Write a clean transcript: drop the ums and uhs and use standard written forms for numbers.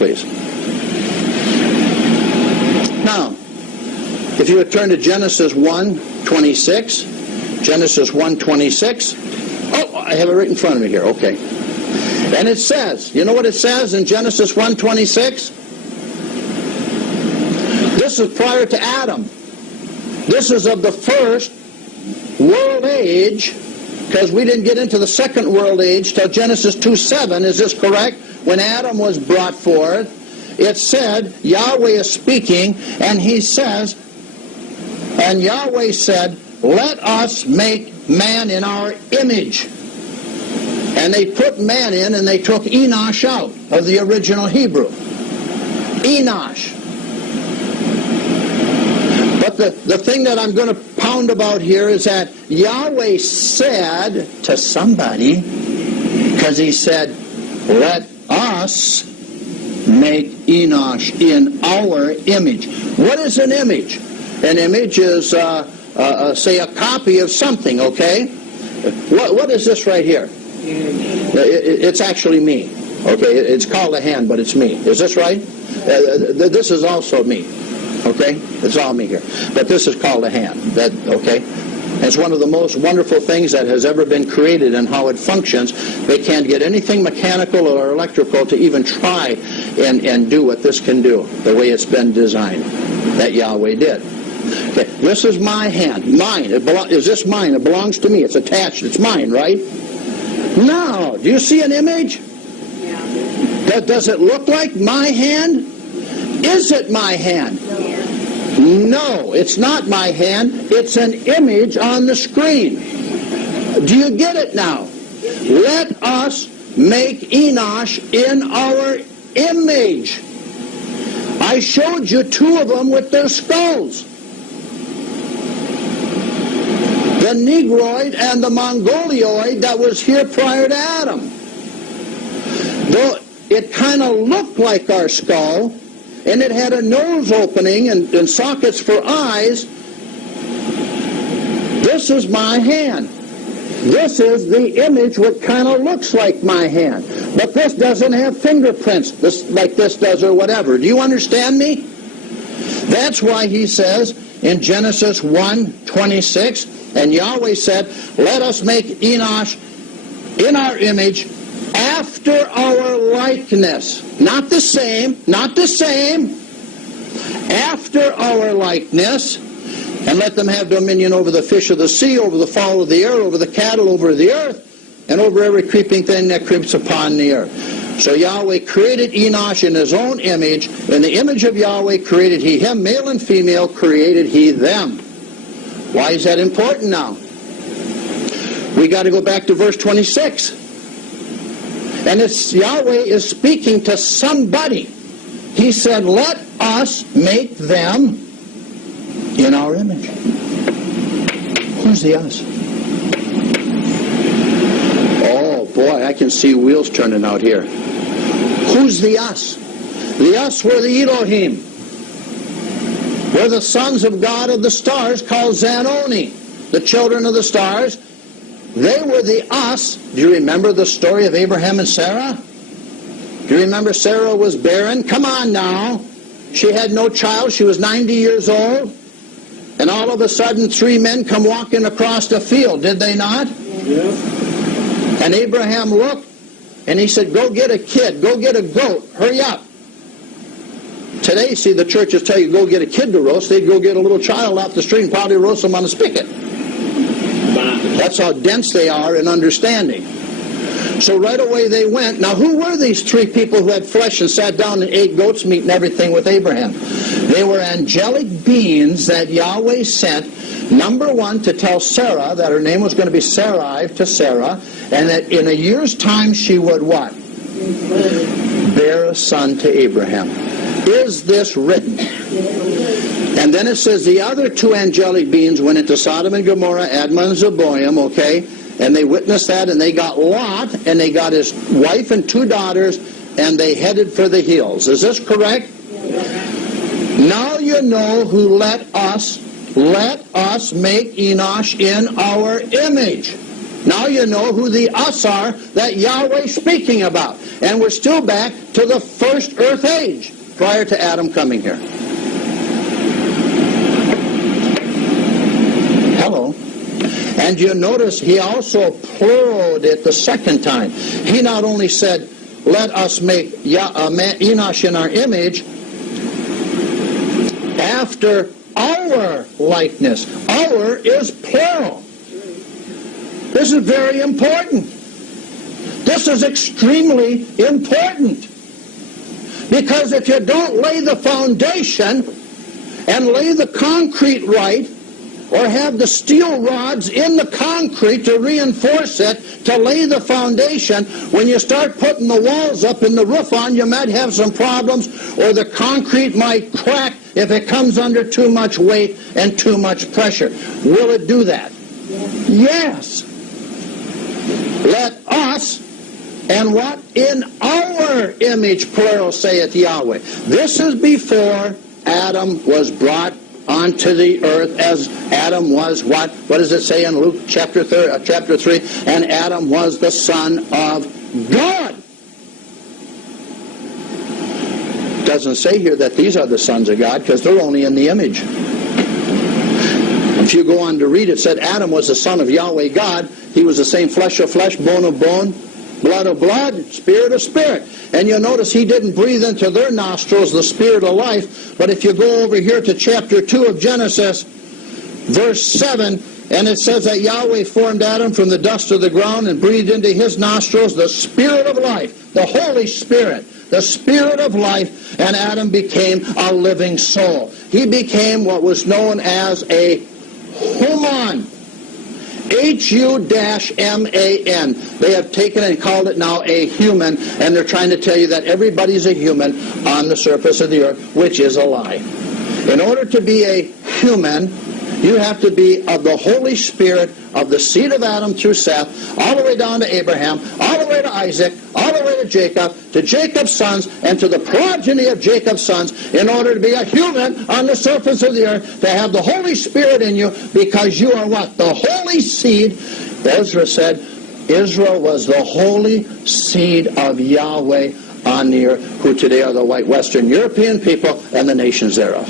please. Now, if you would turn to Genesis 1:26, Genesis 1:26. Oh, I have it right in front of me here. Okay. And it says, you know what it says in Genesis 1:26? This is prior to Adam. This is of the first world age, because we didn't get into the second world age till Genesis 2:7. Is this correct? When Adam was brought forth, it said, Yahweh is speaking, and he says, and Yahweh said, let us make man in our image. And they put man in, and they took Enosh out of the original Hebrew. Enosh. But the thing that I'm going to pound about here is that Yahweh said to somebody, because he said, let us make Enosh in our image. What is an image? An image is, say, a copy of something, okay? What is this right here? It's actually me. Okay, it's called a hand, but it's me. Is this right? This is also me. Okay, it's all me here. But this is called a hand. That okay? It's one of the most wonderful things that has ever been created, and how it functions. They can't get anything mechanical or electrical to even try and do what this can do, the way it's been designed, that Yahweh did. Okay, this is my hand. Mine. Is this mine? It belongs to me. It's attached. It's mine, right? No. Do you see an image? Yeah. Does it look like my hand? Is it my hand? No, it's not my hand. It's an image on the screen. Do you get it now? Let us make Enosh in our image. I showed you two of them with their skulls. The Negroid and the Mongoloid that was here prior to Adam. Though it kind of looked like our skull, and it had a nose opening and sockets for eyes. This is my hand. This is the image what kind of looks like my hand. But this doesn't have fingerprints like this does or whatever. Do you understand me? That's why he says in Genesis 1:26, and Yahweh said, let us make Enosh in our image, after our likeness. Not the same, not the same. After our likeness, and let them have dominion over the fish of the sea, over the fowl of the air, over the cattle, over the earth, and over every creeping thing that creeps upon the earth. So Yahweh created Enosh in his own image. In the image of Yahweh created he him, male and female created he them. Why is that important now? We got to go back to verse 26. And it's Yahweh is speaking to somebody. He said, let us make them in our image. Who's the us? Oh boy, I can see wheels turning out here. Who's the us? The us were the Elohim. We're the sons of God of the stars, called Zanoni, the children of the stars. They were the us. Do you remember the story of Abraham and Sarah? Do you remember Sarah was barren? Come on now. She had no child. She was 90 years old. And all of a sudden, three men come walking across the field. Did they not? Yeah. And Abraham looked, and he said, go get a kid. Go get a goat. Hurry up. Today, see, the churches tell you, go get a kid to roast. They'd go get a little child off the street and probably roast them on a spigot. That's how dense they are in understanding. So right away they went. Now who were these three people who had flesh and sat down and ate goat's meat and everything with Abraham? They were angelic beings that Yahweh sent, number one, to tell Sarah that her name was going to be Sarai to Sarah, and that in a year's time she would what? Bear a son to Abraham. Is this written? And then it says the other two angelic beings went into Sodom and Gomorrah, Admah and Zeboim, okay? And they witnessed that, and they got Lot, and they got his wife and two daughters, and they headed for the hills. Is this correct? Now you know who let us make Enosh in our image. Now you know who the us are that Yahweh's speaking about. And we're still back to the first earth age, prior to Adam coming here. Hello. And you notice he also pluraled it the second time. He not only said, let us make Enosh in our image, after our likeness. Our is plural. This is very important. This is extremely important. Because if you don't lay the foundation and lay the concrete right, or have the steel rods in the concrete to reinforce it, to lay the foundation, when you start putting the walls up and the roof on, you might have some problems, or the concrete might crack if it comes under too much weight and too much pressure. Will it do that? Yes. Let us, and what? In our image, plural, saith Yahweh. This is before Adam was brought onto the earth, as Adam was what? What does it say in Luke chapter 3? And Adam was the Son of God. It doesn't say here that these are the sons of God, because they're only in the image. If you go on to read, it said Adam was the son of Yahweh God. He was the same flesh of flesh, bone of bone, blood of blood, spirit of spirit. And you'll notice he didn't breathe into their nostrils the spirit of life. But if you go over here to chapter 2 of Genesis, verse 7, and it says that Yahweh formed Adam from the dust of the ground and breathed into his nostrils the spirit of life, the Holy Spirit, the spirit of life, and Adam became a living soul. He became what was known as a Hue-Man. H-U-M-A-N. They have taken and called it now a human, and they're trying to tell you that everybody's a human on the surface of the earth, which is a lie. In order to be a human, you have to be of the Holy Spirit, of the seed of Adam through Seth, all the way down to Abraham, all the way to Isaac, all the way to Jacob's sons, and to the progeny of Jacob's sons, in order to be a human on the surface of the earth, to have the Holy Spirit in you, because you are what? The holy seed. Ezra said Israel was the holy seed of Yahweh on the earth, who today are the white Western European people and the nations thereof.